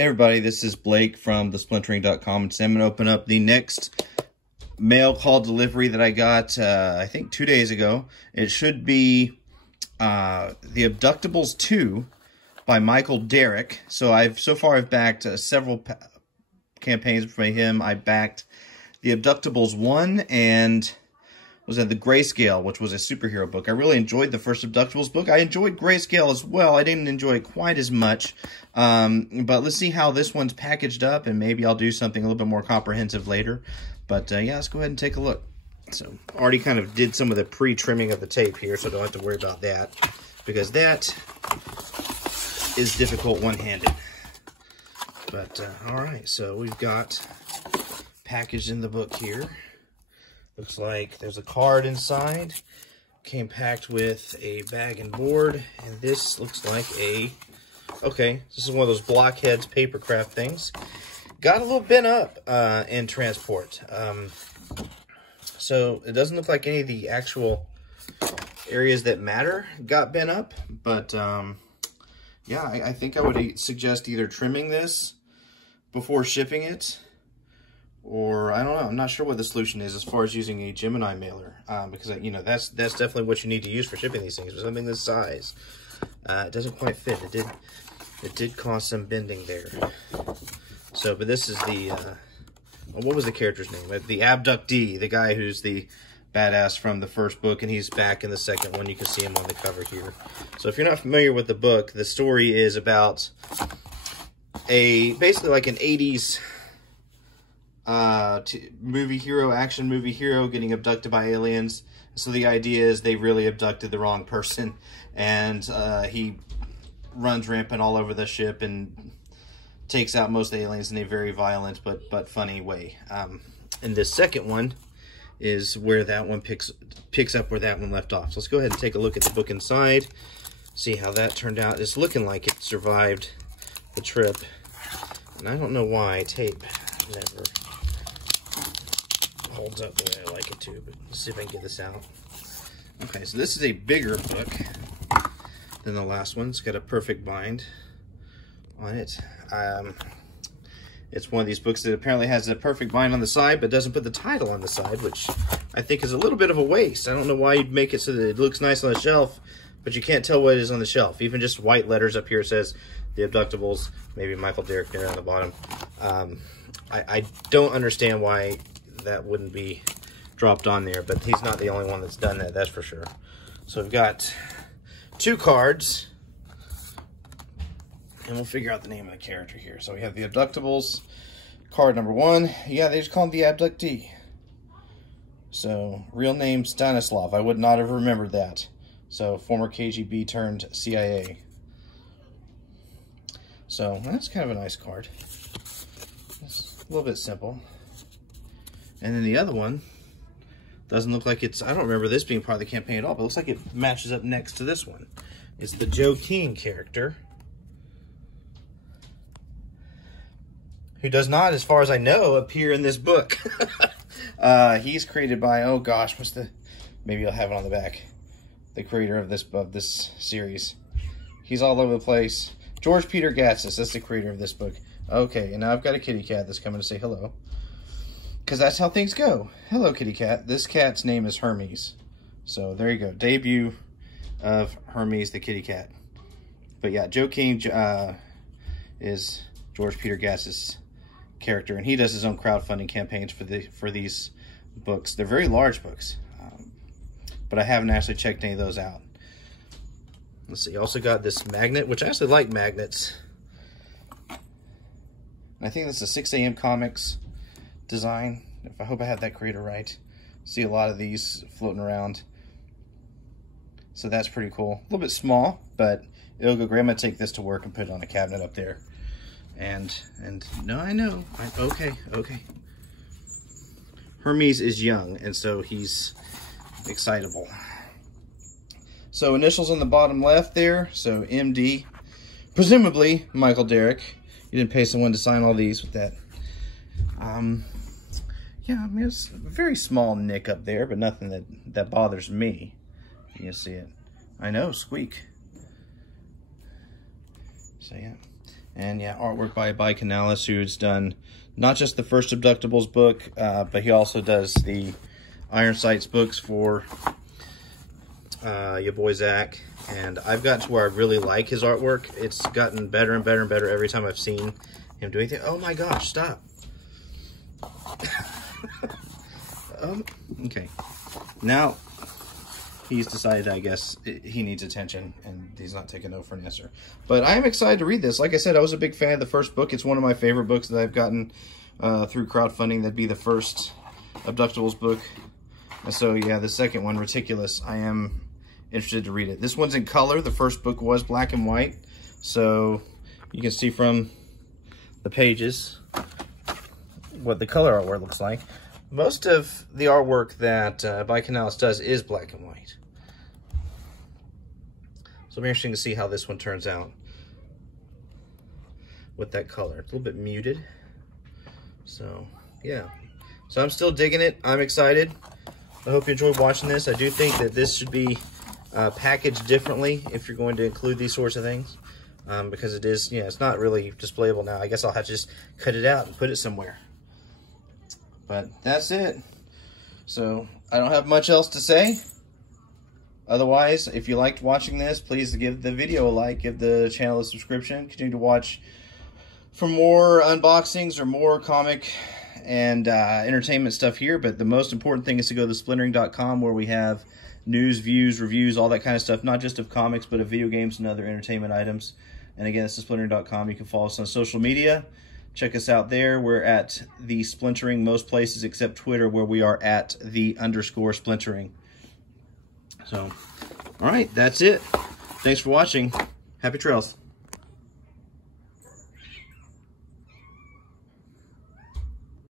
Hey everybody, this is Blake from thesplintering.com, and today I'm going to open up the next mail call delivery that I got, I think 2 days ago. It should be the Abductables 2 by Michael Derrick. So far I've backed several campaigns by him. I backed the Abductables 1 and was at the Grayscale, which was a superhero book. I really enjoyed the first Abductables book. I enjoyed Grayscale as well. I didn't enjoy it quite as much. But let's see how this one's packaged up, and maybe I'll do something a little bit more comprehensive later. But yeah, let's go ahead and take a look. So already kind of did some of the pre-trimming of the tape here, so don't have to worry about that, because that is difficult one-handed. But all right, so we've got packaged in the book here. Looks like there's a card inside. Came packed with a bag and board. And this looks like okay, this is one of those blockheads paper craft things. Got a little bent up in transport. So it doesn't look like any of the actual areas that matter got bent up. But yeah, I think I would suggest either trimming this before shipping it, or I don't know. I'm not sure what the solution is as far as using a Gemini mailer, because you know that's definitely what you need to use for shipping these things. But something this size, it doesn't quite fit. It did cause some bending there. So, but this is the what was the character's name? The abductee, the guy who's the badass from the first book, and he's back in the second one. You can see him on the cover here. So, if you're not familiar with the book, the story is about basically like an 80s. Movie hero, action movie hero getting abducted by aliens. So the idea is they really abducted the wrong person, and he runs rampant all over the ship and takes out most of the aliens in a very violent but funny way. And this second one is where that one picks up where that one left off. So let's go ahead and take a look at the book inside, see how that turned out. It's looking like it survived the trip, and I don't know why tape never holds up the way I like it to, but let's see if I can get this out. Okay, so this is a bigger book than the last one. It's got a perfect bind on it. It's one of these books that apparently has a perfect bind on the side, but doesn't put the title on the side, which I think is a little bit of a waste. I don't know why you'd make it so that it looks nice on the shelf, but you can't tell what it is on the shelf. Even just white letters up here says The Abductables, maybe Michael Derrick there on the bottom. I don't understand why that wouldn't be dropped on there, but he's not the only one that's done that, that's for sure. So we've got 2 cards, and we'll figure out the name of the character here. So we have the Abductables, card number 1. Yeah, they just call him the abductee. So, real name Stanislav. I would not have remembered that. So, former KGB turned CIA. So, that's kind of a nice card. It's a little bit simple. And then the other one doesn't look like it's, I don't remember this being part of the campaign at all, but it looks like it matches up next to this one. It's the Joe King character, who does not, as far as I know, appear in this book. He's created by, oh gosh, maybe I'll have it on the back. The creator of this series. He's all over the place. George Peter Gatsis, that's the creator of this book. Okay, and now I've got a kitty cat that's coming to say hello, because that's how things go. Hello, kitty cat. This cat's name is Hermes. So there you go. Debut of Hermes the kitty cat. But yeah, Joe King is George Peter Gatsis' character, and he does his own crowdfunding campaigns for these books. They're very large books, but I haven't actually checked any of those out. Let's see. Also got this magnet, which I actually like magnets. And I think that's a 6 AM Comics design. I hope I have that creator right. See a lot of these floating around. So that's pretty cool. A little bit small, but it'll go great. I'm gonna take this to work and put it on a cabinet up there. And no, I know. Okay. Hermes is young, and so he's excitable. So initials on the bottom left there. So MD, presumably Michael Derrick. You didn't pay someone to sign all these with that. Yeah, I mean, it's a very small nick up there, but nothing that bothers me. You can see it. I know, squeak. So yeah. And yeah, artwork by Ibai Canales, who's done not just the first Abductables book, but he also does the Iron Sights books for your boy Zach. And I've gotten to where I really like his artwork. It's gotten better and better and better every time I've seen him do anything. Oh my gosh, stop. Okay. Now, he's decided, I guess, he needs attention, and he's not taking no for an answer. But I am excited to read this. Like I said, I was a big fan of the first book. It's one of my favorite books that I've gotten through crowdfunding. That'd be the first Abductables book. And so, yeah, the second one, Reticulous, I am interested to read it. This one's in color. The first book was black and white. So you can see from the pages what the color artwork looks like. Most of the artwork that Ibai Canales does is black and white. So it'll be interesting to see how this one turns out with that color. It's a little bit muted. So, yeah. So I'm still digging it. I'm excited. I hope you enjoyed watching this. I do think that this should be packaged differently if you're going to include these sorts of things. Because it is, you know, it's not really displayable now. I guess I'll have to just cut it out and put it somewhere. But that's it. So I don't have much else to say. Otherwise, if you liked watching this, please give the video a like, give the channel a subscription. Continue to watch for more unboxings or more comic and entertainment stuff here. But the most important thing is to go to splintering.com, where we have news, views, reviews, all that kind of stuff, not just of comics, but of video games and other entertainment items. And again, it's splintering.com. You can follow us on social media. Check us out there. We're at the Splintering most places except Twitter, where we are at _Splintering. So, all right, that's it. Thanks for watching. Happy trails.